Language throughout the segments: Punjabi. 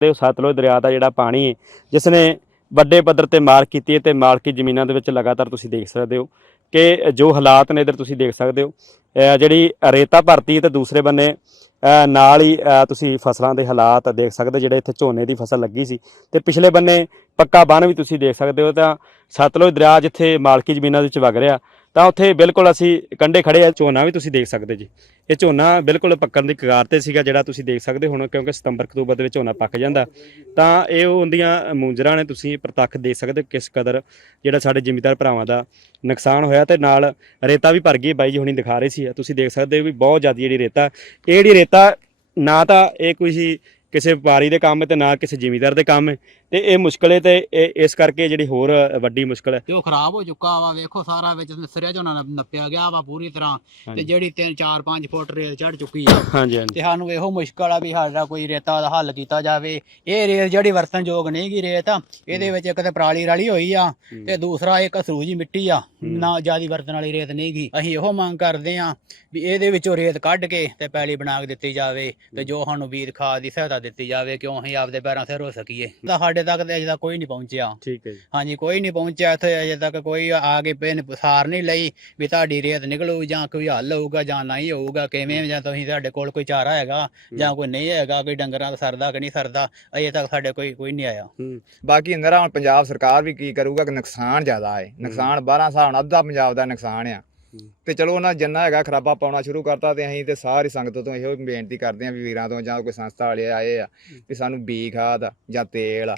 ਤੇ ਸਤਲੁਜ ਦਰਿਆ ਦਾ ਜਿਹੜਾ ਪਾਣੀ ਹੈ ਜਿਸ ਨੇ ਵੱਡੇ ਪੱਧਰ ਤੇ ਮਾਰ ਕੀਤੀ ਹੈ ਤੇ ਮਾਲਕੀ ਜ਼ਮੀਨਾਂ ਦੇ ਵਿੱਚ ਲਗਾਤਾਰ ਤੁਸੀਂ ਦੇਖ ਸਕਦੇ ਹੋ ਕਿ ਜੋ ਹਾਲਾਤ ਨੇ ਇਧਰ ਤੁਸੀਂ ਦੇਖ ਸਕਦੇ ਹੋ। ਜਿਹੜੀ ਰੇਤਾ ਭਰਤੀ ਹੈ ਤੇ ਦੂਸਰੇ ਬੰਨੇ ਨਾਲ ਹੀ ਤੁਸੀਂ ਫਸਲਾਂ ਦੇ ਹਾਲਾਤ ਦੇਖ ਸਕਦੇ ਹੋ, ਜਿਹੜੇ ਇੱਥੇ ਝੋਨੇ ਦੀ ਫਸਲ ਲੱਗੀ ਸੀ। ਤੇ ਪਿਛਲੇ ਬੰਨੇ ਪੱਕਾ ਬੰਨ ਵੀ ਤੁਸੀਂ ਦੇਖ ਸਕਦੇ ਹੋ ਤਾਂ ਸਤਲੁਜ ਦਰਿਆ ਜਿੱਥੇ ਮਾਲਕੀ ਜ਼ਮੀਨਾਂ ਦੇ ਵਿੱਚ ਵਗ ਰਿਹਾ ਤਾਂ ਉੱਥੇ ਬਿਲਕੁਲ ਅਸੀਂ ਕੰਢੇ ਖੜੇ ਆ, ਝੋਨਾ ਵੀ ਤੁਸੀਂ ਦੇਖ ਸਕਦੇ ਜੀ। ਇਹ ਝੋਨਾ ਬਿਲਕੁਲ ਪੱਕਣ ਦੀ ਕਗਾਰ ਤੇ ਸੀਗਾ ਜਿਹੜਾ ਤੁਸੀਂ ਦੇਖ ਸਕਦੇ ਹੋ ਹੁਣ, ਕਿਉਂਕਿ ਸਤੰਬਰ ਅਕਤੂਬਰ ਦੇ ਵਿੱਚ ਝੋਨਾ ਪੱਕ ਜਾਂਦਾ। ਤਾਂ ਇਹ ਉਹਦੀਆਂ ਮੂੰਜਰਾਂ ਨੇ ਤੁਸੀਂ ਪ੍ਰਤੱਖ ਦੇਖ ਸਕਦੇ ਹੋ ਕਿਸ ਕਦਰ ਜਿਹੜਾ ਸਾਡੇ ਜ਼ਿਮੀਦਾਰ ਭਰਾਵਾਂ ਦਾ ਨੁਕਸਾਨ ਹੋਇਆ ਤੇ ਨਾਲ ਰੇਤਾ ਵੀ ਭਰ ਗਈ, ਬਾਈ ਜੀ ਹੁਣੀ ਦਿਖਾ ਰਹੇ ਸੀ। ਤੁਸੀਂ ਦੇਖ ਸਕਦੇ ਹੋ ਵੀ ਬਹੁਤ ਜ਼ਿਆਦਾ ਜਿਹੜੀ ਰੇਤਾ, ਇਹ ਜਿਹੜੀ ਰੇਤਾ ਨਾ ਤਾਂ ਇਹ ਕੋਈ ਕਿਸੇ ਵਪਾਰੀ ਦੇ ਕੰਮ ਹੈ ਤੇ ਨਾ ਕਿਸੇ ਜ਼ਿਮੀਦਾਰ ਦੇ ਕੰਮ ਤੇ ਇਹ ਮੁਸ਼ਕਲ ਹੈ ਤੇ ਇਹ ਇਸ ਕਰਕੇ ਜਿਹੜੀ ਹੋਰ ਵੱਡੀ ਮੁਸ਼ਕਲ ਹੈ। ਤੇ ਉਹ ਖਰਾਬ ਹੋ ਚੁੱਕਾ ਵਾ ਵੇਖੋ ਸਾਰਾ ਵਿੱਚ ਸਿਰਿਆ ਝੋਨਾ ਨੱਪ- ਨੱਪਿਆ ਗਿਆ ਵਾ ਪੂਰੀ ਤਰ੍ਹਾਂ। ਤੇ ਹਾਂਜੀ। ਜਿਹੜੀ 3 4 5 ਫੁੱਟ ਰੇਲ ਚੜ ਚੁੱਕੀ ਆ। ਹਾਂਜੀ ਹਾਂਜੀ। ਤੇ ਸਾਨੂੰ ਇਹੋ ਮੁਸ਼ਕਲ ਆ ਵੀ ਸਾਡਾ ਕੋਈ ਰੇਤਾ ਦਾ ਹੱਲ ਕੀਤਾ ਜਾਵੇ। ਇਹ ਰੇਲ ਜਿਹੜੀ ਵਰਤਨਯੋਗ ਨਹੀਂ ਗੀ ਰੇਤ ਇਹਦੇ ਵਿੱਚ ਇੱਕ ਤੇ ਪਰਾਲੀ ਰਾਲੀ ਹੋਈ ਆ ਤੇ ਦੂਸਰਾ ਇੱਕ ਸਰੂਜੀ ਮਿੱਟੀ ਆ। ਨਾ ਜਿਆਦੀ ਵਰਤਣ ਵਾਲੀ ਰੇਤ ਨਹੀਂ ਗੀ। ਅਸੀਂ ਇਹੋ ਮੰਗ ਕਰਦੇ ਆ ਵੀ ਇਹਦੇ ਵਿੱਚੋਂ ਰੇਤ ਕੱਢ ਕੇ ਤੇ ਪੈਲੀ ਬਣਾ ਕੇ ਦਿੱਤੀ ਜਾਵੇ ਤੇ ਜੋ ਸਾਨੂੰ ਬੀਜ ਖਾਦ ਦੀ ਸਹਾਇਤਾ ਦਿੱਤੀ ਜਾਵੇ ਕਿਉਂ ਅਸੀਂ ਆਪਦੇ ਪੈਰਾਂ ਸਿਰ ਹੋ ਸਕੀਏ। ਤਾਂ ਸਾਡੇ ਤੱਕ ਤੇ ਅਜੇ ਤੱਕ ਕੋਈ ਨਹੀਂ ਪਹੁੰਚਿਆ। ਠੀਕ ਹੈ ਜੀ। ਹਾਂਜੀ ਕੋਈ ਨਹੀਂ ਪਹੁੰਚਿਆ ਇੱਥੇ ਅਜੇ ਤੱਕ ਕੋਈ ਆ ਕੇ ਪੈਨ ਸਾਰ ਨਹੀਂ ਲਈ ਵੀ ਤੁਹਾਡੀ ਰੇਤ ਨਿਕਲੂ ਜਾਂ ਕੋਈ ਹੱਲ ਹੋਊਗਾ ਜਾਂ ਨਹੀਂ ਹੋਊਗਾ ਕਿਵੇਂ ਜਾਂ ਤੁਸੀਂ ਤੁਹਾਡੇ ਕੋਲ ਕੋਈ ਚਾਰਾ ਹੈਗਾ ਜਾਂ ਕੋਈ ਨਹੀਂ ਹੈਗਾ ਕੋਈ ਡੰਗਰਾਂ ਦਾ ਸਰਦਾ ਕਿ ਨਹੀਂ ਸਰਦਾ ਅਜੇ ਤੱਕ ਸਾਡੇ ਕੋਈ ਕੋਈ ਨਹੀਂ ਆਇਆ। ਹੂੰ ਬਾਕੀ ਇੰਦਰਾ ਹੁਣ ਪੰਜਾਬ ਸਰਕਾਰ ਵੀ ਕੀ ਕਰੂਗਾ ਕਿ ਨੁਕਸਾਨ ਜ਼ਿਆਦਾ ਹੈ। ਨੁਕਸਾਨ 12 ਸਾਲ ਅੱਧਾ ਪੰਜਾਬ ਦਾ ਨੁਕਸਾਨ ਆ। ਤੇ ਚਲੋ ਉਹਨਾਂ ਜਿੰਨਾ ਹੈਗਾ ਖਰਾਬਾ ਪਾਉਣਾ ਸ਼ੁਰੂ ਕਰਤਾ ਤੇ ਅਸੀਂ ਤੇ ਸਾਰੀ ਸੰਗਤ ਤੋਂ ਇਹੋ ਬੇਨਤੀ ਕਰਦੇ ਆਂ ਵੀ ਵੀਰਾਂ ਤੋਂ ਜਾਂ ਕੋਈ ਸੰਸਥਾ ਵਾਲੇ ਆਏ ਆ ਵੀ ਸਾਨੂੰ ਬੀ ਖਾਦ ਜਾਂ ਤੇਲ ਹੂੰ।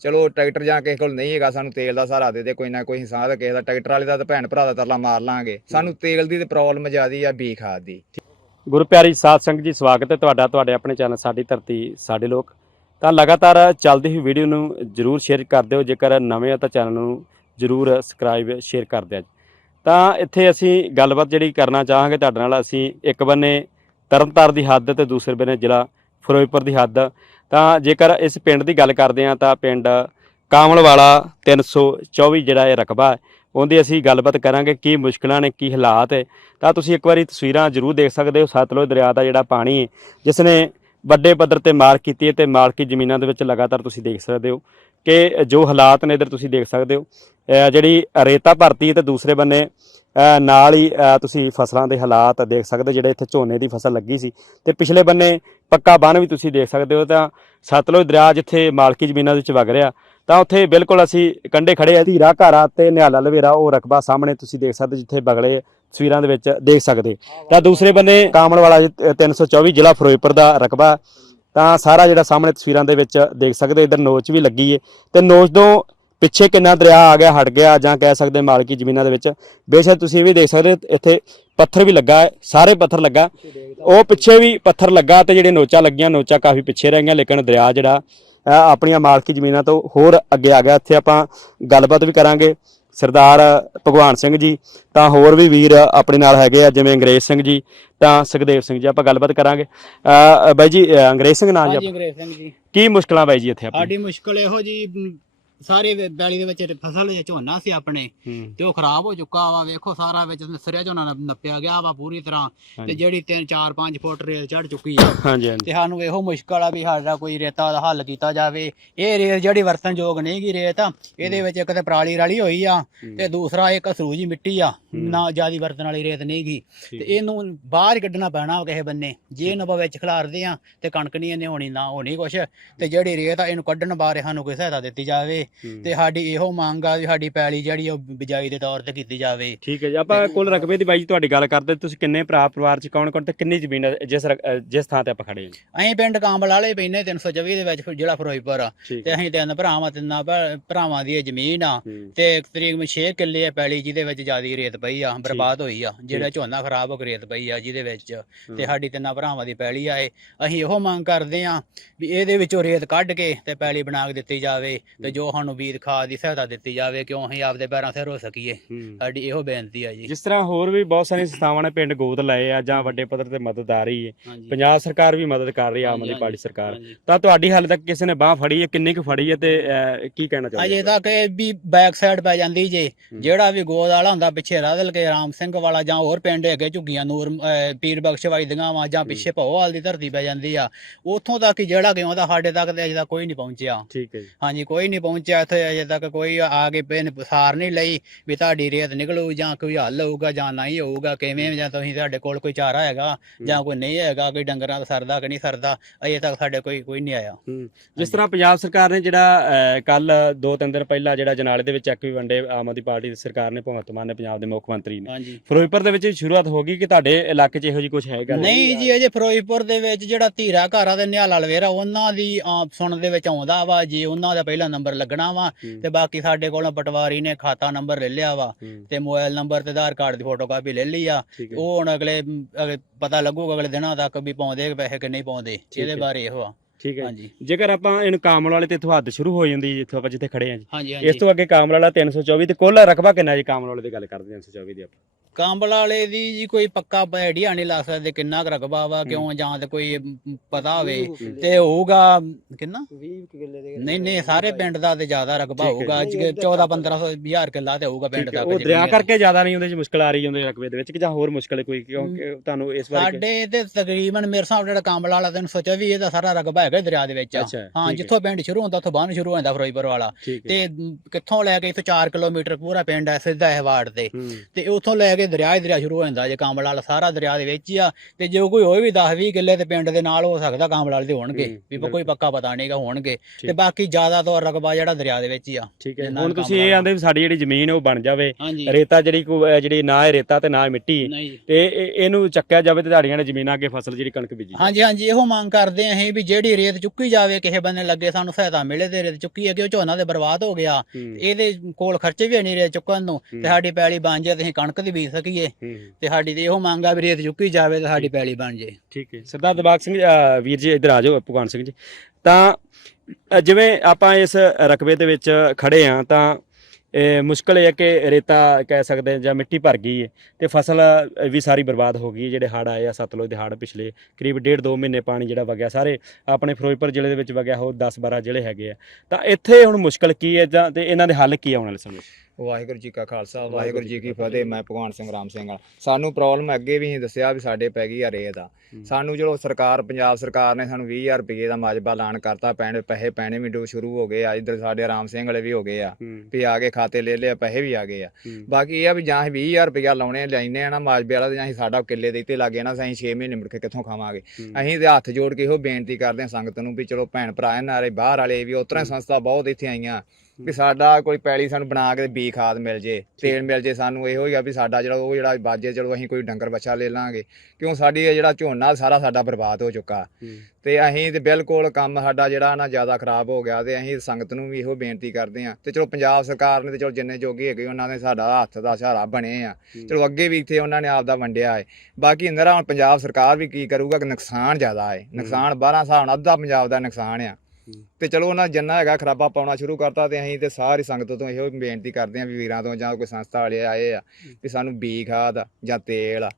ਚਲੋ ਟਰੈਕਟਰ ਜਾਂ ਕਿਸੇ ਕੋਲ ਨਹੀਂ ਹੈਗਾ ਸਾਨੂੰ ਤੇਲ ਦਾ ਸਹਾਰਾ ਦੇ ਦੇ ਕੋਈ ਨਾ ਕੋਈ ਹਿਸਾਬ ਕਿਸੇ ਦਾ ਟਰੈਕਟਰ ਵਾਲੇ ਦਾ ਤਾਂ ਭੈਣ ਭਰਾ ਦਾ ਤਰਲਾ ਮਾਰ ਲਾਂਗੇ। ਸਾਨੂੰ ਤੇਲ ਦੀ ਤੇ ਪ੍ਰੋਬਲਮ ਜ਼ਿਆਦੀ ਆ ਬੀ ਖਾਦ ਦੀ। ਗੁਰੂ ਪਿਆਰੀ ਸਾਧ ਸੰਗਤ ਜੀ ਸਵਾਗਤ ਹੈ ਤੁਹਾਡਾ ਤੁਹਾਡੇ ਆਪਣੇ ਚੈਨਲ ਸਾਡੀ ਧਰਤੀ ਸਾਡੇ ਲੋਕ। ਤਾਂ ਲਗਾਤਾਰ ਚੱਲਦੀ ਹੋਈ ਵੀਡੀਓ ਨੂੰ ਜਰੂਰ ਸ਼ੇਅਰ ਕਰ ਦਿਓ ਜੇਕਰ ਨਵੇਂ ਹੋ ਤਾਂ ਚੈਨਲ ਨੂੰ ਜਰੂਰ ਸਬਸਕ੍ਰਾਈਬ ਸ਼ੇਅਰ ਕਰ ਦਿਓ। ਤਾਂ ਇੱਥੇ ਅਸੀਂ ਗੱਲਬਾਤ ਜਿਹੜੀ ਕਰਨਾ ਚਾਹਾਂਗੇ ਤੁਹਾਡੇ ਨਾਲ ਅਸੀਂ ਇੱਕ ਬੰਨੇ ਤਰਨਤਾਰ ਦੀ ਹੱਦ ਤੇ ਦੂਸਰੇ ਬੰਨੇ ਜ਼ਿਲ੍ਹਾ ਫਿਰੋਜ਼ਪੁਰ ਦੀ ਹੱਦ ਤਾਂ ਜੇਕਰ ਇਸ ਪਿੰਡ ਦੀ ਗੱਲ ਕਰਦੇ ਹਾਂ ਤਾਂ ਪਿੰਡ ਕਾਮਲਵਾਲਾ 324 ਜਿਹੜਾ ਇਹ ਰਕਬਾ ਹੈ, ਉਹਦੀ ਅਸੀਂ ਗੱਲਬਾਤ ਕਰਾਂਗੇ ਕੀ ਮੁਸ਼ਕਲਾਂ ਨੇ, ਕੀ ਹਾਲਾਤ ਹੈ। ਤਾਂ ਤੁਸੀਂ ਇੱਕ ਵਾਰੀ ਤਸਵੀਰਾਂ ਜ਼ਰੂਰ ਦੇਖ ਸਕਦੇ ਹੋ, ਸਤਲੁਜ ਦਰਿਆ ਦਾ ਜਿਹੜਾ ਪਾਣੀ ਹੈ, ਜਿਸ ਨੇ ਵੱਡੇ ਪੱਧਰ ਤੇ ਮਾਰ ਕੀਤੀ ਹੈ ਤੇ ਮਾਲਕੀ ਜ਼ਮੀਨਾਂ ਦੇ ਵਿੱਚ ਲਗਾਤਾਰ ਤੁਸੀਂ ਦੇਖ ਸਕਦੇ ਹੋ। ਕਿ ਜੋ ਹਾਲਾਤ ਨੇ ਇਧਰ ਤੁਸੀਂ ਦੇਖ ਸਕਦੇ ਹੋ ਜਿਹੜੀ ਰੇਤਾ ਭਰਤੀ ਹੈ ਤੇ ਦੂਸਰੇ ਬੰਨੇ ਨਾਲ ਹੀ ਤੁਸੀਂ ਫਸਲਾਂ ਦੇ ਹਾਲਾਤ ਦੇਖ ਸਕਦੇ ਹੋ, ਜਿਹੜੇ ਇੱਥੇ ਝੋਨੇ ਦੀ ਫਸਲ ਲੱਗੀ ਸੀ। ਤੇ ਪਿਛਲੇ ਬੰਨੇ ਪੱਕਾ ਬੰਨ ਵੀ ਤੁਸੀਂ ਦੇਖ ਸਕਦੇ ਹੋ ਤਾਂ ਸਤਲੁਜ ਦਰਿਆ ਜਿੱਥੇ ਮਾਲਕੀ ਜ਼ਮੀਨਾਂ ਦੇ ਵਿੱਚ ਵਗ ਰਿਹਾ ਤਾਂ ਉੱਥੇ ਬਿਲਕੁਲ ਅਸੀਂ ਕੰਢੇ ਖੜੇ ਆ ਧੀਰਾ ਘਾਰਾ ਤੇ ਨਿਹਾਲਾ ਲਵੇਰਾ ਉਹ ਰਕਬਾ ਸਾਹਮਣੇ ਤੁਸੀਂ ਦੇਖ ਸਕਦੇ ਹੋ, ਜਿੱਥੇ ਬਗਲੇ ਤਸਵੀਰਾਂ ਦੇ ਵਿੱਚ ਦੇਖ ਸਕਦੇ। ਤਾਂ ਦੂਸਰੇ ਬੰਨੇ ਕਾਮਲ ਵਾਲਾ 324 ਜ਼ਿਲ੍ਹਾ ਫਿਰੋਜ਼ਪੁਰ ਦਾ ਰਕਬਾ ਤਾਂ ਸਾਰਾ ਜਿਹੜਾ ਸਾਹਮਣੇ ਤਸਵੀਰਾਂ ਦੇ ਵਿੱਚ ਦੇਖ ਸਕਦੇ ਹੋ, ਇੱਧਰ ਨੋਚ ਵੀ ਲੱਗੀ ਏ। ਤੇ ਨੋਚ ਤੋਂ ਪਿੱਛੇ ਕਿੰਨਾ ਦਰਿਆ ਆ ਗਿਆ ਹਟ ਗਿਆ ਜਾਂ ਕਹਿ ਸਕਦੇ ਮਾਲਕੀ ਜ਼ਮੀਨਾਂ ਦੇ ਵਿੱਚ। ਬੇਸ਼ੱਕ ਤੁਸੀਂ ਇਹ ਵੀ ਦੇਖ ਸਕਦੇ ਹੋ, ਇੱਥੇ ਪੱਥਰ ਵੀ ਲੱਗਾ ਹੈ ਸਾਰੇ ਪੱਥਰ ਲੱਗਾ। ਉਹ ਪਿੱਛੇ ਵੀ ਪੱਥਰ ਲੱਗਾ ਤੇ ਜਿਹੜੇ ਨੋਚਾਂ ਲੱਗੀਆਂ ਨੋਚਾਂ ਕਾਫੀ ਪਿੱਛੇ ਰਹਿ ਗਈਆਂ ਲੇਕਿਨ ਦਰਿਆ ਜਿਹੜਾ ਆਪਣੀਆਂ ਮਾਲਕੀ ਜ਼ਮੀਨਾਂ ਤੋਂ ਹੋਰ ਅੱਗੇ ਆ ਗਿਆ। ਇੱਥੇ ਆਪਾਂ ਗੱਲਬਾਤ ਵੀ ਕਰਾਂਗੇ। ਸਰਦਾਰ ਭਗਵਾਨ ਸਿੰਘ ਜੀ ਤਾਂ ਹੋਰ ਵੀ ਵੀਰ ਆਪਣੇ ਨਾਲ ਹੈਗੇ ਆ ਜਿਵੇਂ ਅੰਗਰੇਜ਼ ਸਿੰਘ ਜੀ ਤਾਂ ਸੁਖਦੇਵ ਸਿੰਘ ਜੀ ਆਪਾਂ ਗੱਲਬਾਤ ਕਰਾਂਗੇ। ਬਾਈ ਜੀ ਅੰਗਰੇਜ਼ ਸਿੰਘ ਨਾਂ ਜੀ। ਅੰਗਰੇਜ਼ ਸਿੰਘ ਜੀ। ਕੀ ਮੁਸ਼ਕਲਾਂ ਬਾਈ ਜੀ ਇੱਥੇ ਆਪਣੀ ਸਾਡੀ ਮੁਸ਼ਕਲ ਇਹੋ ਜੀ ਸਾਰੀ ਪੈਲੀ ਦੇ ਵਿੱਚ ਫਸਲ ਜੇ ਝੋਨਾ ਸੀ ਆਪਣੇ ਤੇ ਉਹ ਖਰਾਬ ਹੋ ਚੁੱਕਾ ਵਾ ਵੇਖੋ ਸਾਰਾ ਵਿੱਚ ਸਿਰਿਆ ਝੋਨਾ ਨੱਪ- ਨੱਪਿਆ ਗਿਆ ਵਾ ਪੂਰੀ ਤਰ੍ਹਾਂ ਤੇ। ਜਿਹੜੀ 3 4 5 ਫੁੱਟ ਰੇਲ ਚੜ ਚੁੱਕੀ ਆ। ਤੇ ਸਾਨੂੰ ਇਹੋ ਮੁਸ਼ਕਲ ਆ ਵੀ ਸਾਡਾ ਕੋਈ ਰੇਤਾ ਦਾ ਹੱਲ ਕੀਤਾ ਜਾਵੇ। ਇਹ ਰੇਤ ਜਿਹੜੀ ਵਰਤਨਯੋਗ ਨਹੀਂ ਗੀ ਰੇਤ ਇਹਦੇ ਵਿੱਚ ਇੱਕ ਤੇ ਪਰਾਲੀ ਰਾਲੀ ਹੋਈ ਆ ਤੇ ਦੂਸਰਾ ਇੱਕ ਸਰੂਜੀ ਮਿੱਟੀ ਆ ਨਾ ਜਿਆਦੀ ਵਰਤਣ ਵਾਲੀ ਰੇਤ ਨਹੀਂ ਗੀ। ਤੇ ਇਹਨੂੰ ਬਾਹਰ ਕੱਢਣਾ ਪੈਣਾ ਕਿਸੇ ਬੰਨੇ। ਜੇ ਇਹਨੂੰ ਆਪਾਂ ਵਿੱਚ ਖਿਲਾਰਦੇ ਆ ਤੇ ਕਣਕ ਨਹੀਂ ਇਹਨੇ ਹੋਣੀ ਨਾ ਹੋਣੀ ਕੁਛ। ਤੇ ਜਿਹੜੀ ਰੇਤ ਆ ਇਹਨੂੰ ਕੱਢਣ ਬਾਰੇ ਸਾਨੂੰ ਕੋਈ ਸਹਾਇਤਾ ਦਿੱਤੀ ਜਾਵੇ। ਤੇ ਸਾਡੀ ਇਹੋ ਮੰਗ ਆ ਵੀ ਸਾਡੀ ਪੈਲੀ ਜਿਹੜੀ ਉਹ ਬਿਜਾਈ ਦੇ ਤੌਰ ਤੇ ਕੀਤੀ ਜਾਵੇ। ਠੀਕ ਹੈ ਜੀ ਆਪਾਂ ਕੁੱਲ ਰਕਬੇ ਦੀ ਬਾਈ ਜੀ ਤੁਹਾਡੀ ਗੱਲ ਕਰਦੇ ਤੁਸੀਂ ਕਿੰਨੇ ਭਰਾ ਪਰਿਵਾਰ ਚ ਕੌਣ ਕੌਣ ਤੇ ਕਿੰਨੀ ਜ਼ਮੀਨ ਹੈ ਜਿਸ ਜਿਸ ਥਾਂ ਤੇ ਆਪਾਂ ਖੜੇ ਹਾਂ ਜੀ? ਅਸੀਂ ਪਿੰਡ ਕਾਂਬਲ ਵਾਲੇ ਪੈਨੇ 324 ਦੇ ਵਿੱਚ ਜ਼ਿਲ੍ਹਾ ਫਿਰੋਜ਼ਪੁਰ ਆ। ਠੀਕ ਤੇ ਅਸੀਂ ਤਿੰਨ ਭਰਾਵਾਂ ਤਿੰਨਾਂ ਭੈ- ਭਰਾਵਾਂ ਦੀ ਇਹ ਜ਼ਮੀਨ ਆ। ਹੂੰ। ਤੇ ਇੱਕ ਤਰੀਕ ਨੂੰ 6 ਕਿੱਲੇ ਆ ਪੈਲੀ ਜਿਹਦੇ ਵਿੱਚ ਜਿਆਦੀ ਰੇਤ ਪਈ ਆ ਬਰਬਾਦ ਹੋਈ ਆ। ਜਿਹੜਾ ਝੋਨਾ ਖਰਾਬ ਹੋ ਕੇ ਰੇਤ ਪਈ ਆ ਜਿਹਦੇ ਵਿੱਚ। ਤੇ ਸਾਡੀ ਤਿੰਨਾਂ ਭਰਾਵਾਂ ਦੀ ਪੈਲੀ ਆ ਇਹ। ਅਸੀਂ ਇਹੋ ਮੰਗ ਕਰਦੇ ਆ ਵੀ ਇਹਦੇ ਵਿੱਚੋਂ ਰੇਤ ਕੱਢ ਕੇ ਤੇ ਪੈਲੀ ਬਣਾ ਕੇ ਦਿੱਤੀ ਜਾਵੇ। ਤੇ ਜੋ ਸਾਨੂੰ ਬੀਜ ਖਾਦ ਦੀ ਸਹਾਇਤਾ ਦਿੱਤੀ ਜਾਵੇ ਕਿਉਂ ਅਸੀਂ ਆਪਦੇ ਪੈਰਾਂ ਸਿਰ ਹੋ ਸਕੀਏ। ਸਾਡੀ ਇਹੋ ਬੇਨਤੀ ਆ ਜੀ। ਜਿਸ ਤਰ੍ਹਾਂ ਹੋਰ ਵੀ ਬਹੁਤ ਸਾਰੀਆਂ ਸੰਸਥਾਵਾਂ ਨੇ ਪਿੰਡ ਗੋਦ ਲਏ ਆ ਜਾਂ ਵੱਡੇ ਪੱਧਰ ਤੇ ਮਦਦ ਆ। ਰਹੀ ਹੈ ਪੰਜਾਬ ਸਰਕਾਰ ਵੀ ਮਦਦ ਕਰ ਰਹੀ ਹੈ ਆਮ ਆਦਮੀ ਪਾਰਟੀ ਸਰਕਾਰ। ਤਾਂ ਤੁਹਾਡੀ ਹਾਲੇ ਤੱਕ ਕਿਸੇ ਨੇ ਬਾਹ ਫੜੀ ਹੈ ਕਿੰਨੀ ਕੁ ਫੜੀ ਹੈ ਤੇ ਕੀ ਕਹਿਣਾ ਚਾਹੁੰਦੇ ਅਜੇ? ਤੱਕ ਇਹ ਵੀ ਬੈਕ ਸਾਈਡ ਪੈ ਜਾਂਦੀ ਜੇ। ਜਿਹੜਾ ਵੀ ਗੋਦ ਵਾਲਾ ਹੁੰਦਾ ਪਿੱਛੇ ਰਾਦਲ ਕੇ ਰਾਮ ਸਿੰਘ ਵਾਲਾ ਜਾਂ ਹੋਰ ਪਿੰਡ ਹੈਗੇ ਝੁੱਗੀਆਂ ਨੂਰ ਪੀਰ ਬਖਸ਼ ਵਾਈਦੀਆਂ ਵਾ ਜਾਂ ਪਿੱਛੇ ਭੋਵਾਲ ਦੀ ਧਰਤੀ ਪੈ ਜਾਂਦੀ ਆ। ਉੱਥੋਂ ਤੱਕ ਜਿਹੜਾ ਕਿ ਆਉਂਦਾ ਸਾਡੇ ਤੱਕ ਤੇ ਅਜੇ ਤੱਕ ਕੋਈ ਨਹੀਂ ਪਹੁੰਚਿਆ। ਠੀਕ ਹੈ ਹਾਂਜੀ ਕੋਈ ਨਹੀਂ ਪਹੁੰਚਿਆ। ਇੱਥੇ ਅਜੇ ਤੱਕ ਕੋਈ ਆ ਕੇ ਪੈਨ ਸਾਰ ਨਹੀਂ ਲਈ ਵੀ ਤੁਹਾਡੀ ਰੇਤ ਨਿਕਲੂ ਜਾਂ ਕੋਈ ਹੱਲ ਹੋਊਗਾ ਜਾਂ ਨਹੀਂ ਹੋਊਗਾ ਕਿਵੇਂ ਜਾਂ ਤੁਸੀਂ ਤੁਹਾਡੇ ਕੋਲ ਕੋਈ ਚਾਰਾ ਹੈਗਾ ਜਾਂ ਕੋਈ ਨਹੀਂ ਹੈਗਾ ਕੋਈ ਡੰਗਰਾਂ ਦਾ ਸਰਦਾ ਕਿ ਨਹੀਂ ਸਰਦਾ ਅਜੇ ਤੱਕ ਸਾਡੇ ਕੋਈ ਕੋਈ ਨਹੀਂ ਆਇਆ। ਜਿਸ ਤਰ੍ਹਾਂ ਪੰਜਾਬ ਸਰਕਾਰ ਨੇ ਜਿਹੜਾ ਕੱਲ ਦੋ ਤਿੰਨ ਦਿਨ ਪਹਿਲਾਂ ਜਿਹੜਾ ਜਨਾਲੇ ਦੇ ਵਿੱਚ ਚੈੱਕ ਵੀ ਵੰਡੇ ਆਮ ਆਦਮੀ ਪਾਰਟੀ ਦੀ ਸਰਕਾਰ ਨੇ ਭਗਵੰਤ ਮਾਨ ਨੇ ਪੰਜਾਬ ਦੇ ਮੁੱਖ ਮੰਤਰੀ ਨੇ। ਫਿਰੋਜ਼ਪੁਰ ਦੇ ਵਿੱਚ ਸ਼ੁਰੂਆਤ ਹੋ ਗਈ ਕਿ ਤੁਹਾਡੇ ਇਲਾਕੇ 'ਚ ਇਹੋ ਜਿਹੀ ਕੁਝ ਹੈਗਾ? ਨਹੀਂ ਜੀ ਅਜੇ ਫਿਰੋਜ਼ਪੁਰ ਦੇ ਵਿੱਚ ਜਿਹੜਾ ਧੀਰਾ ਘਾਰਾ ਤੇ ਨਿਹਾਲ ਅਲਵੇਰਾ ਉਹਨਾਂ ਦੀ ਆਪ ਸੁਣਨ ਦੇ ਵਿੱਚ ਆਉਂਦਾ ਵਾ ਜੀ ਉਹਨਾਂ ਦਾ ਪਹਿਲਾ ਨੰਬਰ ਲੱਗਣਾ ਵਾ ਹੂੰ। ਤੇ ਬਾਕੀ ਸਾਡੇ ਕੋਲੋਂ ਪਟਵਾਰੀ ਨੇ ਖਾਤਾ ਨੰਬਰ ਲੈ ਲਿਆ ਵਾ ਤੇ ਮੋਬਾਈਲ ਨੰਬਰ ਤੇ ਆਧਾਰ ਕਾਰਡ ਦੀ ਫੋਟੋਕਾਪੀ ਲੈ ਲਈ ਆ। ਉਹ ਹੁਣ ਅਗਲੇ ਪਤਾ ਲੱਗੂਗਾ ਅਗਲੇ ਦਿਨਾਂ ਤੱਕ ਵੀ ਪਾਉਂਦੇ ਪੈਸੇ ਕਿ ਨਹੀਂ ਪਾਉਂਦੇ। ਇਹਦੇ। ਬਾਰੇ ਇਹੋ ਆ। ਠੀਕ ਹੈ ਹਾਂਜੀ। ਜੇਕਰ ਆਪਾਂ ਇਹਨੂੰ ਕਾਮਲ ਵਾਲੇ ਤੇ ਇੱਥੋਂ ਹੱਦ ਸ਼ੁਰੂ ਹੋ ਜਾਂਦੀ ਜਿੱਥੋਂ ਆਪਾਂ ਜਿੱਥੇ ਖੜੇ ਜੀ। ਹਾਂਜੀ ਇਸ ਤੋਂ ਅੱਗੇ ਕਾਮਲ ਵਾਲਾ 324 ਤੇ ਕੁੱਲ ਰਕਬਾ ਕਿੰਨਾ ਜੀ? ਕਾਮਲ ਵਾਲੇ ਦੀ ਗੱਲ ਕਰਦੇ ਹਾਂ 324 ਦੀ ਆਪਾਂ। ਕਾਂਬਲ ਵਾਲੇ ਦੀ ਜੀ ਕੋਈ ਪੱਕਾ ਆਈਡੀਆ ਨਹੀਂ ਲਾ ਸਕਦੇ ਕਿੰਨਾ ਕੁ ਰਕਬਾ ਵਾ ਕਿਉਂ ਜਾਂ ਤੇ ਕੋਈ ਪਤਾ ਹੋਵੇ। ਤੇ ਹੋਊਗਾ ਕਿੰਨਾ? 20 ਕਿੱਲੇ ਦੇ ਨਹੀਂ ਨਹੀਂ ਸਾਰੇ ਪਿੰਡ ਦਾ ਤੇ ਜ਼ਿਆਦਾ ਰਕਬਾ ਹੋਊਗਾ। ਜੀ। ਜੀ 14 1500 ਹਜ਼ਾਰ ਕਿੱਲਾ ਤੇ ਹੋਊਗਾ ਪਿੰਡ ਤੱਕ ਉਹ ਜੀ ਦਰਿਆ ਕਰਕੇ ਜ਼ਿਆਦਾ ਨਹੀਂ ਉਹਦੇ 'ਚ ਮੁਸ਼ਕਲ ਆ ਰਹੀ ਉਹਦੇ ਰਕਬੇ ਦੇ ਵਿੱਚ ਕਿ ਜਾਂ ਹੋਰ ਮੁਸ਼ਕਲ ਕੋਈ ਕਿਉਂਕਿ ਤੁਹਾਨੂੰ ਇਸ ਬਾਰੇ ਸਾਡੇ ਤੇ ਤਕਰੀਬਨ ਮੇਰੇ ਹਿਸਾਬ ਜਿਹੜਾ ਕਾਂਬਲ ਵਾਲਾ 324 ਇਹਦਾ ਸਾਰਾ ਰਕਬਾ ਹੈਗਾ ਦਰਿਆ ਦੇ ਵਿੱਚ। ਹਾਂ। ਜਿੱਥੋਂ ਪਿੰਡ ਸ਼ੁਰੂ ਹੁੰਦਾ ਉੱਥੋਂ ਬੰਨ ਸ਼ੁਰੂ ਹੋ ਜਾਂਦਾ ਫਿਰੋਜ਼ਪੁਰ ਵਾਲਾ। ਤੇ ਕਿੱਥੋਂ ਲੈ ਕੇ ਇੱਥੋਂ 4 ਕਿਲੋਮੀਟਰ ਪੂਰਾ ਪਿੰਡ ਹੈ ਸਿੱਧਾ ਇਹ ਵਾਰਡ ਤੇ। ਤੇ ਉੱਥੋਂ ਲੈ ਕੇ ਦਰਿਆ ਹੀ ਦਰਿਆ ਸ਼ੁਰੂ ਹੋ ਜਾਂਦਾ ਜੇ ਕਾਂਬਲ ਵਾਲਾ ਸਾਰਾ ਦਰਿਆ ਦੇ ਵਿੱਚ ਹੀ ਆ ਤੇ ਜੇ ਕੋਈ ਹੋਏ ਵੀ 10 20 ਕਿੱਲੇ ਤੇ ਪਿੰਡ ਦੇ ਨਾਲ ਹੋ ਸਕਦਾ ਕਾਂਬਲ ਵਾਲੇ ਦੇ ਹੋਣਗੇ ਵੀ ਕੋਈ ਪੱਕਾ ਪਤਾ ਨਹੀਂਗਾ ਹੋਣਗੇ। ਤੇ ਬਾਕੀ ਜ਼ਿਆਦਾਤਰ ਰਕਬਾ ਜਿਹੜਾ ਦਰਿਆ ਦੇ ਵਿੱਚ ਹੀ ਆ ਠੀਕ ਹੈ ਹੁਣ ਤੁਸੀਂ ਇਹ। ਆਂਦੇ ਵੀ ਸਾਡੀ ਜਿਹੜੀ ਜ਼ਮੀਨ ਉਹ ਬਣ ਜਾਵੇ ਰੇਤਾ ਜਿਹੜੀ ਜਿਹੜੀ ਨਾ ਹੈ ਰੇਤਾ ਤੇ ਨਾ ਮਿੱਟੀ ਜੀ। ਤੇ ਇਹ- ਇਹਨੂੰ ਚੱਕਿਆ ਜਾਵੇ ਤੇ ਤੁਹਾਡੀਆਂ ਨੇ ਜ਼ਮੀਨਾਂ ਅੱਗੇ ਫਸਲ ਜਿਹੜੀ ਕਣਕ ਬੀਜੀ ਹਾਂਜੀ ਹਾਂਜੀ ਇਹੋ ਮੰਗ ਕਰਦੇ ਆਂ ਅਸੀਂ ਵੀ ਜਿਹੜੀ ਰੇਤ ਚੁੱਕੀ ਜਾਵੇ ਕਿਸੇ ਬੰਨੇ ਲੱਗੇ ਸਾਨੂੰ ਸਹਾਇਤਾ ਮਿਲੇ ਤੇ ਰੇਤ ਚੁੱਕੀ ਹੈ ਕਿ ਉਹ ਝੋਨਾ ਤੇ ਬਰਬਾਦ ਹੋ ਗਿਆ ਇਹਦੇ ਕੋਲ ਖਰਚੇ ਵੀ ਨਹੀਂ ਰੇਤ ਚੁੱਕਣ ਨੂੰ। ਤੇ ਸਾਡੀ ਪੈਲੀ ਬਣ ਤੇ ਅਸੀਂ ਕਣਕ ਦੀ ਬੀਜ ਸਕੀਏ ਤੇ ਸਾਡੀ ਤੇ ਇਹੋ ਮੰਗ ਆ ਵੀ ਰੇਤ ਚੁੱਕੀ ਜਾਵੇ ਤੇ ਸਾਡੀ ਪੈਲੀ ਬਣ ਜੇ। ਠੀਕ ਹੈ। ਸਰਦਾਰ ਦਿਬਾਗ ਸਿੰਘ ਵੀਰ ਜੀ ਇੱਧਰ ਆ ਜਾਓ ਭਗਵਾਨ ਸਿੰਘ ਜੀ। ਤਾਂ ਜਿਵੇਂ ਆਪਾਂ ਇਸ ਰਕਬੇ ਦੇ ਵਿੱਚ ਖੜੇ ਆ ਤਾਂ ਇਹ ਮੁਸ਼ਕਲ ਹੈ ਕਿ ਰੇਤਾ ਕਹਿ ਸਕਦੇ ਹਾਂ ਜਾਂ ਮਿੱਟੀ ਭਰ ਗਈ ਹੈ ਤੇ ਫਸਲ ਵੀ ਸਾਰੀ ਬਰਬਾਦ ਹੋ ਗਈ ਜਿਹੜੇ ਹੜ੍ਹ ਆਏ ਆ ਸਤਲੁਜ ਦੇ ਹੜ੍ਹ ਪਿਛਲੇ ਕਰੀਬ ਡੇਢ ਦੋ ਮਹੀਨੇ ਪਾਣੀ ਜਿਹੜਾ ਵਗਿਆ ਸਾਰੇ ਆਪਣੇ ਫਿਰੋਜ਼ਪੁਰ ਜ਼ਿਲ੍ਹੇ ਦੇ ਵਿੱਚ ਵਗਿਆ ਹੋ 10 12 ਜ਼ਿਲ੍ਹੇ ਹੈਗੇ ਆ। ਤਾਂ ਇੱਥੇ ਹੁਣ ਮੁਸ਼ਕਲ ਕੀ ਹੈ ਜਾਂ ਤੇ ਇਹਨਾਂ ਦੇ ਹੱਲ ਕੀ ਆਉਣ ਵਾਲੇ ਸਮੇਂ? 'ਚ? ਵਾਹਿਗੁਰੂ ਜੀ ਕਾ ਖਾਲਸਾ ਵਾਹਿਗੁਰੂ ਜੀ ਕੀ ਫਤਿਹ। ਮੈਂ ਭਗਵਾਨ ਸਿੰਘ ਰਾਮ ਸਿੰਘ ਆ ਸਾਨੂੰ ਪ੍ਰੋਬਲਮ ਅੱਗੇ ਵੀ ਹੀ ਦੱਸਿਆ ਵੀ ਸਾਡੇ ਪੈ ਗਈ ਆ ਆ ਹੂੰ। ਸਾਨੂੰ ਚਲੋ ਸਰਕਾਰ ਪੰਜਾਬ ਸਰਕਾਰ ਨੇ ਸਾਨੂੰ 20000 ਰੁਪਏ ਦਾ ਮਾਜਬਾ ਐਲਾਨ ਕਰਤਾ ਪੈਣੇ ਪੈਸੇ ਪੈਣੇ ਵੀ ਡੋ ਸ਼ੁਰੂ ਹੋ ਗਏ ਆ। ਇੱਧਰ ਸਾਡੇ ਰਾਮ ਸਿੰਘ ਵਾਲੇ ਵੀ ਹੋ ਗਏ ਆ। ਵੀ ਆ ਕੇ ਖਾਤੇ ਲੈ ਲਿਆ ਪੈਸੇ ਵੀ ਆ ਗਏ ਆ। ਬਾਕੀ ਇਹ ਆ ਵੀ ਜਾਂ ਅਸੀਂ 20000 ਰੁਪਇਆ ਲਾਉਣੇ ਲੈਣੇ ਆ ਨਾ ਮਾਜਬੇ ਵਾਲਾ ਤੇ ਜਾਂ ਅਸੀਂ ਸਾਡਾ ਕਿੱਲੇ ਦੇ ਉੱਤੇ ਲੱਗੇ ਨਾ ਅਸੀਂ 6 ਮਹੀਨੇ ਮੁੜ ਕੇ ਕਿੱਥੋਂ ਖਾਵਾਂਗੇ। ਅਸੀਂ ਤੇ ਹੱਥ ਜੋੜ ਕੇ ਇਹੋ ਬੇਨਤੀ ਕਰਦੇ ਹਾਂ ਸੰਗਤ ਨੂੰ ਵੀ ਚਲੋ ਭੈਣ ਭਰਾ ਨਾਰੇ ਬਾਹਰ ਵਾਲੇ ਵੀ ਉਤਰਾ ਸੰਸਥਾ ਬਹੁਤ ਇੱਥੇ ਆਈਆਂ। ਵੀ ਸਾਡਾ ਕੋਈ ਪੈਲੀ ਸਾਨੂੰ ਬਣਾ ਕੇ ਬੀ ਖਾਦ ਮਿਲ ਜੇ ਤੇਲ ਮਿਲ ਜੇ ਸਾਨੂੰ ਇਹੋ ਹੀ ਆ ਵੀ ਸਾਡਾ ਜਿਹੜਾ ਉਹ ਜਿਹੜਾ ਬਾਜੇ ਚਲੋ ਅਸੀਂ ਕੋਈ ਡੰਗਰ ਬੱਚਾ ਲੈ ਲਾਂਗੇ। ਕਿਉਂ ਸਾਡੀ ਇਹ ਜਿਹੜਾ ਝੋਨਾ ਸਾਰਾ ਸਾਡਾ ਬਰਬਾਦ ਹੋ ਚੁੱਕਾ। ਤੇ ਅਸੀਂ ਤੇ ਬਿਲਕੁਲ ਕੰਮ ਸਾਡਾ ਜਿਹੜਾ ਨਾ ਜ਼ਿਆਦਾ ਖਰਾਬ ਹੋ ਗਿਆ ਤੇ ਅਸੀਂ ਸੰਗਤ ਨੂੰ ਵੀ ਇਹੋ ਬੇਨਤੀ ਕਰਦੇ ਹਾਂ। ਤੇ ਚਲੋ ਪੰਜਾਬ ਸਰਕਾਰ ਨੇ ਤੇ ਚਲੋ ਜਿੰਨੇ ਜੋਗੇ ਹੈਗੇ ਉਹਨਾਂ ਨੇ ਸਾਡਾ ਹੱਥ ਦਾ ਸਹਾਰਾ ਬਣੇ ਆ। ਚਲੋ ਅੱਗੇ ਵੀ ਇੱਥੇ ਉਹਨਾਂ ਨੇ ਆਪਦਾ ਵੰਡਿਆ ਹੈ। ਬਾਕੀ ਇੰਦਰਾ ਹੁਣ ਪੰਜਾਬ ਸਰਕਾਰ ਵੀ ਕੀ ਕਰੂਗਾ ਕਿ ਨੁਕਸਾਨ ਜ਼ਿਆਦਾ ਹੈ। ਨੁਕਸਾਨ 12 ਹਿਸਾਬ ਨਾਲ ਅੱਧਾ ਪੰਜਾਬ ਦਾ ਨੁਕਸਾਨ ਆ। ਤੇ ਚਲੋ ਉਹਨਾਂ ਜਿੰਨਾ ਹੈਗਾ ਖਰਾਬਾ ਪਾਉਣਾ ਸ਼ੁਰੂ ਕਰਤਾ ਤੇ ਅਸੀਂ ਤੇ ਸਾਰੀ ਸੰਗਤ ਤੋਂ ਇਹੋ ਬੇਨਤੀ ਕਰਦੇ ਹਾਂ ਵੀ ਵੀਰਾਂ ਤੋਂ ਜਾਂ ਕੋਈ ਸੰਸਥਾ ਵਾਲੇ ਆਏ ਆ ਵੀ ਸਾਨੂੰ ਬੀ ਖਾਦ ਜਾਂ ਤੇਲ ਆ।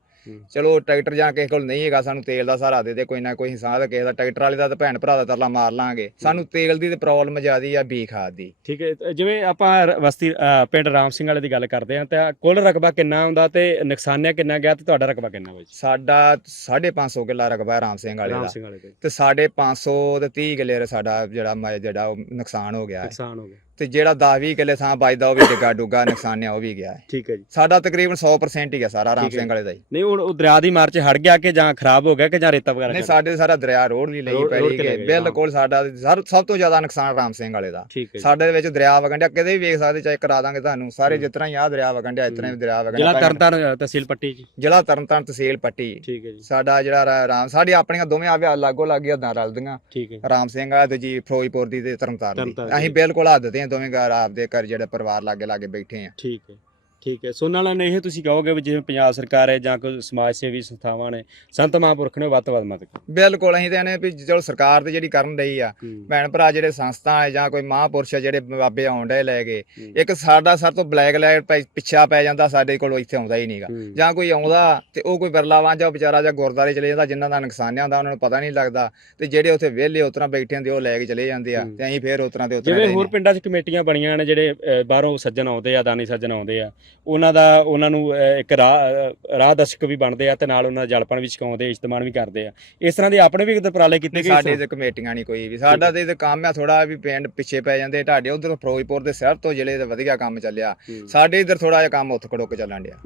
ਚਲੋ ਟਰੈਕਟਰ ਜਾਂ ਕਿਸੇ ਕੋਲ ਨਹੀਂ ਹੈਗਾ ਸਾਨੂੰ ਤੇਲ ਦਾ ਸਹਾਰਾ ਦੇ ਦੇ ਕੋਈ ਨਾ ਕੋਈ ਹਿਸਾਬ ਕਿਸੇ ਦਾ ਟਰੈਕਟਰ ਵਾਲੇ ਦਾ ਤਾਂ ਭੈਣ ਭਰਾ ਦਾ ਤਰਲਾ ਮਾਰ ਲਾਂਗੇ। ਸਾਨੂੰ ਤੇਲ ਦੀ ਤੇ ਪ੍ਰੋਬਲਮ ਜ਼ਿਆਦੀ ਆ ਬੀ ਖਾਦ ਦੀ। ਠੀਕ ਹੈ ਜਿਵੇਂ ਆਪਾਂ ਰ- ਬਸਤੀ ਪਿੰਡ ਰਾਮ ਸਿੰਘ ਵਾਲੇ ਦੀ ਗੱਲ ਕਰਦੇ ਹਾਂ ਤਾਂ ਕੁੱਲ ਰਕਬਾ ਕਿੰਨਾ ਹੁੰਦਾ ਤੇ ਨੁਕਸਾਨਿਆ ਕਿੰਨਾ ਗਿਆ ਤੇ ਤੁਹਾਡਾ ਰਕਬਾ ਕਿੰਨਾ ਹੋਇਆ ਜੀ? ਸਾਡਾ 550 ਕਿੱਲਾ ਰਕਬਾ ਹੈ ਰਾਮ ਸਿੰਘ ਵਾਲੇ ਰਾਮ ਦਾ। ਸਿੰਘ ਵਾਲੇ ਤੇ ਸਾਢੇ 500 ਤੇ 30 ਕਿੱਲੇ ਸਾਡਾ ਜਿਹੜਾ ਮ- ਜਿਹੜਾ ਉਹ ਨੁਕਸਾਨ ਹੋ ਗਿਆ ਹੈ। ਨੁਕਸਾਨ ਹੋ ਗਿਆ। ਤੇ ਜਿਹੜਾ 10 20 ਕਿੱਲੇ ਥਾਂ ਬਚਦਾ ਉਹ ਵੀ ਡਿੱਗਾ ਡੁੱਗਾ ਨੁਕਸਾਨਿਆ ਉਹ ਵੀ ਗਿਆ ਹੈ। ਠੀਕ ਹੈ ਜੀ। ਸਾਡਾ ਤਕਰੀਬਨ 100% ਹੀ ਆ ਸਾਰਾ ਰਾਮ ਹੈ। ਸਿੰਘ ਵਾਲੇ ਦਾ ਹੀ। ਨਹੀਂ ਹੁਣ ਉਹ ਦਰਿਆ ਦੀ ਮਾਰ ਚ ਹੜ ਗਿਆ ਕਿ ਜਾਂ ਖਰਾਬ ਹੋ ਗਿਆ ਕਿ ਜਾਂ ਰੇਤਾ ਵਗੈਰਾ ਨਹੀਂ ਸਾਡੇ ਸਾਰਾ ਦਰਿਆ ਵੀ ਲਈ ਰੋਡ- ਰੋਡ ਪੈਲੀ ਤੇ ਲੈ ਗਏ ਗਏ, ਹਾਂ। ਬਿਲਕੁਲ ਸਾਡਾ ਸਭ ਤੋਂ ਜ਼ਿਆਦਾ ਨੁਕਸਾਨ ਰਾਮ ਸਿੰਘ ਵਾਲੇ ਦਾ। ਹੈ। ਸਾਡੇ ਦੇ ਵਿੱਚ ਦਰਿਆ ਵਗੰਡਿਆ ਕਿਤੇ ਵੀ ਵੇਖ ਸਕਦੇ ਚਾਹੇ ਕਰਾ ਦਾਂਗੇ ਤੁਹਾਨੂੰ। ਸਾਰੇ ਜਿਸ ਤਰ੍ਹਾਂ ਹੀ ਆ ਦਰਿਆ ਵਗੰਡਿਆ ਇਸ ਤਰ੍ਹਾਂ ਹੀ। ਦਰਿਆ ਜ਼ਿਲ੍ਹਾ ਵਗੰਡਿਆ ਤਰਨਤਾਰਨ ਤਹਿਸੀਲ ਪੱਟੀ ਜੀ। ਜ਼ਿਲ੍ਹਾ ਤਰਨਤਾਰਨ ਤਹਿਸੀਲ ਪੱਟੀ। ਠੀਕ ਹੈ ਜੀ। ਸਾਡਾ ਜਿਹੜਾ ਰਾਮ ਸਾਡੀ ਆਪਣੀਆਂ ਦੋਵੇਂ ਆਵੇ ਲਾਗੋ ਲਾਗੀ ਹੱਦਾਂ ਰਲਦੀਆਂ। ਠੀਕ ਹੈ ਰਾਮ ਸਿੰਘ ਆ ਤੇ ਜੀ ਫਿਰੋਜ਼ਪੁਰ ਦੀ ਤੇ ਤਰਨਤਾਰਨ ਦੀ। ਅਸੀਂ ਦੀ। ਬਿਲਕੁਲ ਹੱਦ ਤੇ ਹਾਂ ਦੋਵੇਂ ਘਰ ਆਪਦੇ ਘਰ ਜਿਹੜੇ ਪਰਿਵਾਰ ਲਾਗੇ ਲਾਗੇ ਬੈਠੇ ਆ। ਠੀਕ ਹੈ। ਠੀਕ ਹੈ। ਸੋ ਨਾਲ ਨੇ ਇਹ ਤੁਸੀਂ ਕਹੋਗੇ ਵੀ ਜਿਵੇਂ ਪੰਜਾਬ ਸਰਕਾਰ ਹੈ ਜਾਂ ਕੋਈ ਸਮਾਜ ਸੇਵੀ ਸੰਸਥਾਵਾਂ ਨੇ ਸੰਤ ਮਹਾਂਪੁਰਖ ਨੇ ਵੱਧ ਤੋਂ ਵੱਧ ਮਦਦ ਕਰੋ ਬਿਲਕੁਲ ਅਸੀਂ ਤਾਂ ਇਹਨੇ ਵੀ ਚਲੋ ਸਰਕਾਰ ਤੇ ਜਿਹੜੀ ਕਰਨ ਰਹੀ ਆ ਭੈਣ ਭਰਾ ਜਿਹੜੇ ਸੰਸਥਾ ਹੈ ਜਾਂ ਕੋਈ ਮਹਾਂਪੁਰਸ਼ ਆ ਜਿਹੜੇ ਬਾਬੇ ਆਉਣ ਡਏ ਲੈ ਕੇ ਇੱਕ ਸਾਡਾ ਸਰ ਤੋਂ ਬਲੈਕ ਲਾਈਟ ਪਿੱਛਾ ਪੈ ਜਾਂਦਾ ਸਾਡੇ ਕੋਲ ਇੱਥੇ ਆਉਂਦਾ ਹੀ ਨਹੀਂਗਾ। ਜਾਂ ਕੋਈ ਆਉਂਦਾ ਤੇ ਉਹ ਕੋਈ ਬਰਲਾ ਵਾਂਝਾ ਵਿਚਾਰਾ ਜਾਂ ਗੁਰਦਾਰੇ ਚਲੇ ਜਾਂਦਾ ਜਿਨ੍ਹਾਂ ਦਾ ਨੁਕਸਾਨ ਹੁੰਦਾ ਉਹਨਾਂ ਨੂੰ ਪਤਾ ਨਹੀਂ ਲੱਗਦਾ ਤੇ ਜਿਹੜੇ ਉੱਥੇ ਵਿਹਲੇ ਉਤਰਾ ਬੈਠੇ ਹੁੰਦੇ ਉਹ ਲੈ ਕੇ ਚਲੇ ਜਾਂਦੇ ਆ। ਤੇ ਅਸੀਂ ਫੇਰ ਉਤਰਾ ਦੇ ਉਤਰਾ ਜਿਵੇਂ ਹੋਰ ਪਿੰਡਾਂ 'ਚ ਕਮੇਟੀਆਂ ਬਣੀਆਂ ਨੇ ਜਿਹੜੇ ਬਾਹਰੋਂ ਸੱਜਣ ਆਉਂਦੇ ਆ ਦਾਨੀ ਸੱਜਣ ਆਉਂਦੇ ਆ ਉਹਨਾਂ ਦਾ ਉਹਨਾਂ ਨੂੰ ਇੱਕ ਰਾਹ ਰਾਹ ਦਰਸ਼ਕ ਵੀ ਬਣਦੇ ਆ ਤੇ ਨਾਲ ਉਹਨਾਂ ਦਾ ਜਲਪਣ ਵੀ ਛਕਾਉਂਦੇ ਇਸਤਮਾਨ ਵੀ ਕਰਦੇ ਆ। ਇਸ ਤਰ੍ਹਾਂ ਦੇ ਆਪਣੇ ਵੀ ਉਪਰਾਲੇ ਕੀਤੇ ਗਏ ਸਾਡੇ ਤੇ ਕਮੇਟੀਆਂ ਨਹੀਂ ਕੋਈ ਵੀ। ਸਾਡਾ ਤੇ ਇਹ ਕੰਮ ਆ ਥੋੜਾ ਵੀ ਪਿੰਡ ਪਿੱਛੇ ਪੈ ਜਾਂਦੇ ਤੁਹਾਡੇ ਉਧਰ ਫਿਰੋਜ਼ਪੁਰ ਦੇ ਸ਼ਹਿਰ ਤੋਂ ਜ਼ਿਲ੍ਹੇ ਤੇ ਵਧੀਆ ਕੰਮ ਚੱਲਿਆ। ਸਾਡੇ ਇਧਰ ਥੋੜਾ ਜਿਹਾ ਕੰਮ ਉੱਥ ਕੜੋਕ ਚੱਲਣ ਡਿਆ।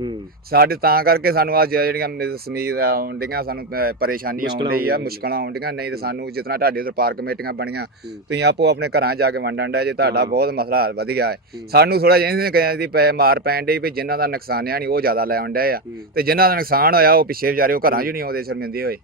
ਸਾਡੇ ਤਾਂ ਕਰਕੇ ਸਾਨੂੰ ਆ ਜਿਹੜੀਆਂ ਸਮੀਰ ਆਉਂਦੀਆਂ ਸਾਨੂੰ ਪਰੇਸ਼ਾਨੀ ਆਉਂਦੀ ਆ ਮੁਸ਼ਕਲਾਂ ਆਉਂਦੀਆਂ ਨਹੀਂ ਤੇ ਸਾਨੂੰ ਜਿਤਨਾ ਤੁਹਾਡੇ ਉਧਰ ਪਾਰਕ ਕਮੇਟੀਆਂ ਬਣੀਆਂ। ਤੁਸੀਂ ਆਪੋ ਆਪਣੇ ਘਰਾਂ ਜਾ ਕੇ ਵੰਡਣ ਦਾ ਜੇ ਤੁਹਾਡਾ। ਬਹੁਤ ਮਸਲਾ ਹੱਲ ਵਧੀਆ ਹੈ। ਸਾਨੂੰ ਥੋੜਾ ਜਿਹਾ ਇਹਨੇ ਕਹਿੰਦੇ ਦੀ ਪੈ ਮਾਰ ਪੈਣ ਡਈ ਵੀ ਜਿਨ੍ਹਾਂ ਦਾ ਨੁਕਸਾਨ ਆ ਨਹੀਂ ਉਹ ਜ਼ਿਆਦਾ ਲੈ ਆਉਂਦੇ ਆ। ਤੇ ਜਿਨ੍ਹਾਂ ਦਾ ਨੁਕਸਾਨ ਹੋਇਆ ਉਹ ਪਿੱਛੇ ਵਿਚਾਰੇ ਉਹ ਘਰਾਂ 'ਚ ਨਹੀਂ ਆਉਂਦੇ ਸ਼ਰਮਿੰਦੇ ਹੋਏ।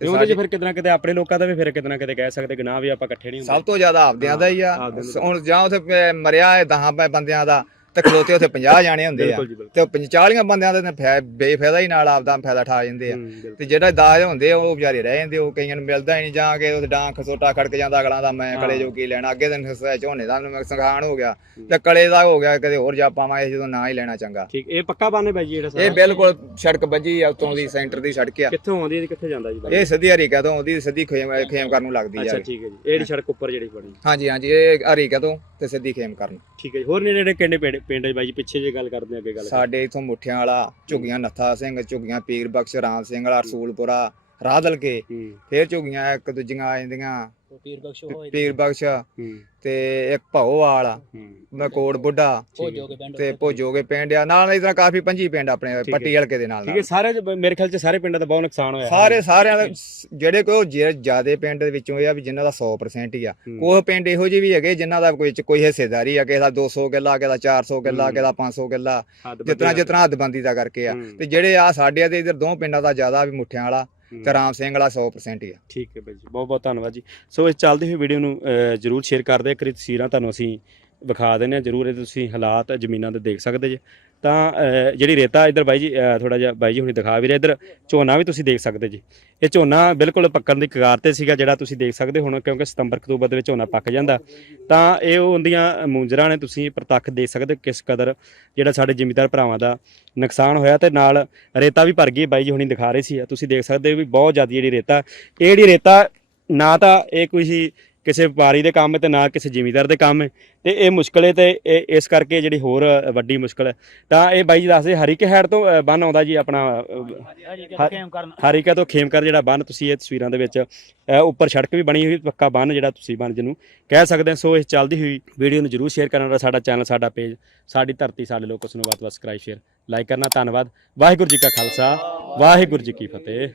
ਤੇ ਉਹਦੇ 'ਚ ਫਿਰ ਕਿਤੇ ਨਾ ਕਿਤੇ ਆਪਣੇ ਲੋਕਾਂ ਦਾ ਵੀ ਫਿਰ ਕਿਤੇ ਨਾ ਕਿਤੇ ਕਹਿ ਸਕਦੇ ਨਾ ਵੀ ਆਪਾਂ ਇਕੱਠੇ ਨਹੀਂ ਹੁੰਦੇ। ਸਭ ਤੋਂ ਜ਼ਿਆਦਾ ਆਪਦਿਆਂ ਦਾ ਹੀ ਆ। ਹੁਣ ਜਾਂ ਉਥੇ ਮਰਿਆ ਹੈ 10 ਬੰਦਿਆਂ ਦਾ ਤੇ ਖਲੋਤੇ ਉਥੇ 50 ਜਾਣੇ ਹੁੰਦੇ ਆ। ਤੇ ਉਹ 40 ਬੰਦਿਆਂ ਦੇ ਤਾਂ ਫਾਇ- ਬੇਫਾਇਦਾ ਹੀ ਨਾਲ ਆਪਦਾ ਫਾਇਦਾ ਠਾ ਜਾਂਦੇ ਆ। ਤੇ ਜਿਹੜਾ ਦਾਜ ਹੁੰਦੇ ਆ ਉਹ ਵਿਚਾਰੇ ਰਹਿ ਜਾਂਦੇ ਉਹ ਕਈਆਂ ਨੂੰ ਮਿਲਦਾ ਹੀ ਨਹੀਂ ਜਾਂ ਕਿ ਉਹ ਡਾਂਗ ਖਸੋਟਾ ਖੜਕ ਜਾਂਦਾ ਅਗਲਾਂ ਦਾ ਮੈਂ ਕਲੇ ਜੋ ਕੀ ਲੈਣਾ ਅੱਗੇ ਦਿਨ ਝੋਨੇ ਦਾ ਸੰਘਾਣ ਹੋ ਗਿਆ। ਤੇ ਕਲੇ ਦਾ ਹੋ ਗਿਆ ਕਦੇ ਹੋਰ ਜਾ ਪਾਵਾਂਗੇ ਜਦੋਂ ਨਾ ਹੀ ਲੈਣਾ ਚੰਗਾ। ਠੀਕ ਇਹ ਪੱਕਾ ਬਾਨੇ ਬਾਈ ਜਿਹੜਾ ਇਹ ਸਾਰਾ ਬਿਲਕੁਲ ਸੜਕ ਵੱਜੀ ਆ ਉਤੋਂ ਦੀ ਸੈਂਟਰ ਦੀ ਸੜਕ ਆ। ਕਿੱਥੋਂ ਆਉਂਦੀ ਹੈ ਕਿੱਥੇ ਜਾਂਦਾ ਜੀ ਬਾਈ? ਇਹ ਸਿੱਧੀ ਹਰੀਕਾ ਤੋਂ ਆਉਂਦੀ ਸਿੱਧੀ ਖੇਮ ਖੇਮ ਕਰਨ ਨੂੰ ਲੱਗਦੀ ਅੱਛਾ ਆ ਠੀਕ ਹੈ ਜੀ। ਇਹ ਸੜਕ ਉੱਪਰ ਜਿਹੜੀ ਬਣੀ ਹਾਂਜੀ ਹਾਂਜੀ ਇਹ ਹਰੀਕਾ ਤੋਂ ਤੇ ਸਿੱਧੀ ਖੇਮ ਕਰਨ। ਠੀਕ ਹੈ ਜੀ ਹੋਰ ਨੇ ਜਿਹੜੇ ਕਿੰਨੇ ਪਿੰਡ ਪਿੰਡ ਬਾਈ ਜੀ ਪਿੱਛੇ ਜੇ ਗੱਲ ਕਰਦੇ ਆ ਅੱਗੇ ਗੱਲ ਸਾਡੇ ਇਥੋਂ ਮੁੱਠਿਆਂ ਵਾਲਾ ਝੁੱਗੀਆਂ ਨੱਥਾ ਸਿੰਘ ਝੁੱਗੀਆਂ ਪੀਰ ਬਖਸ਼ ਰਾਮ ਸਿੰਘ ਵਾਲਾ ਰਸੂਲਪੁਰਾ ਰਾਦਲ ਕੇ ਹੂੰ ਫੇਰ ਝੁੱਗੀਆਂ ਇੱਕ ਦੂਜੀਆਂ ਆ ਜਾਂਦੀਆਂ ਪੀਰ ਬਖਸ਼ੋ ਹੋਏ ਪੀਰ ਬਖਸ਼ ਹੂੰ। ਤੇ ਇੱਕ ਭਉਵਾਲ ਹੂੰ। ਮੈਂ ਕੋਟ ਬੁੱਢਾ ਹੋ ਜੋਗੇ ਪਿੰਡ ਤੇ ਭੋਜੋਗੇ ਪਿੰਡ ਆ। ਨਾਲ ਇਸ ਤਰ੍ਹਾਂ ਕਾਫੀ ਪੰਜੀ ਪਿੰਡ ਆਪਣੇ। ਪੱਟੀ ਹਲਕੇ ਦੇ ਨਾਲ ਠੀਕ ਹੈ ਸਾਰੇ ਜ- ਮੇਰੇ ਖਿਆਲ ਚ ਸਾਰੇ ਪਿੰਡਾਂ ਦਾ ਬਹੁਤ ਨੁਕਸਾਨ ਹੋਇਆ। ਸਾਰੇ ਸਾਰਿਆਂ ਦੇ ਜਿਹੜੇ ਕੋਈ ਜਿਆਦੇ ਪਿੰਡ ਦੇ ਵਿੱਚੋਂ ਇਹ ਆ ਵੀ ਜਿਨ੍ਹਾਂ ਦਾ 100% ਹੀ ਆ। ਹੂੰ। ਕੋਈ ਪਿੰਡ ਇਹੋ ਜਿਹੇ ਵੀ ਹੈਗੇ ਜਿਨ੍ਹਾਂ ਦਾ ਕੋਈ ਕੋਈ ਹਿੱਸੇਦਾਰੀ ਆ ਕਿਸੇ ਦਾ 200 ਕਿੱਲਾ ਕਿਸੇ ਦਾ 400 ਕਿੱਲਾ ਕਿਸੇ ਦਾ 500 ਕਿੱਲਾ। ਹੱਦ ਜਿਤਨਾ ਬੰਦੀ ਜਿਤਨਾ ਹੱਦਬੰਦੀ ਦਾ ਕਰਕੇ ਆ। ਤੇ ਜਿਹੜੇ ਆ ਸਾਡੇ ਦੇ ਇਧਰ ਦੋ ਪਿੰਡਾਂ ਦਾ ਜ਼ਿਆਦਾ ਵੀ ਮੁੱਠਿਆਂ ਵਾਲਾ। ਤੇ ਰਾਮ ਸਿੰਘ ਵਾਲਾ 100% ਹੀ ਆ। ਠੀਕ ਹੈ ਬਾਈ ਜੀ ਬਹੁਤ ਬਹੁਤ ਧੰਨਵਾਦ ਜੀ। ਸੋ ਇਸ ਚੱਲਦੀ ਹੋਈ ਵੀਡੀਓ ਨੂੰ ਅਹ, ਜਰੂਰ ਸ਼ੇਅਰ ਕਰਦੇ ਕਰੀ ਤਸਵੀਰਾਂ ਤੁਹਾਨੂੰ ਅਸੀਂ ਵਿਖਾ ਦਿੰਦੇ ਆ ਜਰੂਰ ਇਹ ਤੁਸੀਂ ਹਾਲਾਤ ਜ਼ਮੀਨਾਂ ਦੇ ਦੇਖ ਸਕਦੇ ਜੇ। ਤਾਂ ਜਿਹੜੀ ਰੇਤਾ ਇੱਧਰ ਬਾਈ ਜੀ ਥੋੜਾ ਜਿਹਾ ਬਾਈ ਜੀ ਹੁਣੀ ਦਿਖਾ ਵੀ ਰਿਹਾ ਇੱਧਰ। ਝੋਨਾ ਵੀ ਤੁਸੀਂ ਦੇਖ ਸਕਦੇ ਜੀ। ਇਹ ਝੋਨਾ ਬਿਲਕੁਲ ਪੱਕਣ ਦੀ ਕਗਾਰ ਤੇ ਸੀਗਾ ਜਿਹੜਾ ਤੁਸੀਂ ਦੇਖ ਸਕਦੇ ਹੁਣ, ਕਿਉਂਕਿ ਸਤੰਬਰ, ਅਕਤੂਬਰ ਦੇ ਵਿੱਚ ਝੋਨਾ ਪੱਕ ਜਾਂਦਾ। ਤਾਂ ਇਹ ਉਹਦੀਆਂ ਹੁੰਦੀਆਂ ਮੂੰਜਰਾਂ ਨੇ ਤੁਸੀਂ ਪ੍ਰਤੱਖ ਦੇਖ ਸਕਦੇ ਹੋ ਕਿਸ ਕਦਰ ਜਿਹੜਾ ਸਾਡੇ ਜ਼ਿਮੀਦਾਰ ਭਰਾਵਾਂ ਦਾ ਨੁਕਸਾਨ ਹੋਇਆ ਤੇ ਨਾਲ ਰੇਤਾ ਵੀ ਭਰ ਗਈ, ਬਾਈ ਜੀ ਹੁਣੀ ਦਿਖਾ ਰਹੇ ਸੀ। ਤੁਸੀਂ ਦੇਖ ਸਕਦੇ ਹੋ ਵੀ ਬਹੁਤ ਜ਼ਿਆਦਾ ਜਿਹੜੀ ਰੇਤਾ, ਇਹ ਜਿਹੜੀ ਰੇਤਾ ਨਾ ਤਾਂ ਇਹ ਕੋਈ ਕਿਸੇ ਵਪਾਰੀ ਦੇ ਕੰਮ ਹੈ ਤੇ ਨਾ ਕਿਸੇ ਜ਼ਿਮੀਦਾਰ ਦੇ ਕੰਮ ਹੈ ਤੇ ਇਹ ਮੁਸ਼ਕਲ ਹੈ ਤੇ ਇਹ ਇਸ ਕਰਕੇ ਜਿਹੜੀ ਹੋਰ ਵੱਡੀ ਮੁਸ਼ਕਲ ਹੈ। ਤਾਂ ਇਹ ਬਾਈ ਜੀ ਦੱਸਦੇ ਹਰੀਕੇ ਹੈਡ ਤੋਂ ਬੰਨ ਆਉਂਦਾ ਜੀ ਆਪਣਾ ਅਹ, ਹਾਂਜੀ ਹਾਂ। ਕਿਹਮ ਕਰਨ। ਹਰੀਕਾ ਤੋਂ ਖੇਮਕਰ ਜਿਹੜਾ ਬੰਨ ਤੁਸੀਂ ਇਹ ਤਸਵੀਰਾਂ ਦੇ ਵਿੱਚ ਅਹ, ਉੱਪਰ ਸੜਕ ਵੀ ਬਣੀ ਹੋਈ ਪੱਕਾ ਬੰਨ ਜਿਹੜਾ ਤੁਸੀਂ ਬੰਨ ਜਿਹਨੂੰ ਕਹਿ ਸਕਦੇ ਹੋ। ਸੋ ਇਸ ਚੱਲਦੀ ਹੋਈ ਵੀਡੀਓ ਨੂੰ ਜਰੂਰ ਸ਼ੇਅਰ ਕਰਨਾ ਸਾਡਾ ਚੈਨਲ ਸਾਡਾ ਪੇਜ ਸਾਡੀ ਧਰਤੀ ਸਾਡੇ ਲੋਕ ਉਸ ਨੂੰ ਵੱਧ ਵੱਧ ਸਬਸਕ੍ਰਾਈਬ ਸ਼ੇਅਰ ਲਾਈਕ ਕਰਨਾ। ਧੰਨਵਾਦ। ਵਾਹਿਗੁਰੂ ਜੀ ਕਾ ਖਾਲਸਾ ਵਾਹਿਗੁਰੂ ਜੀ ਕੀ ਫਤਿਹ।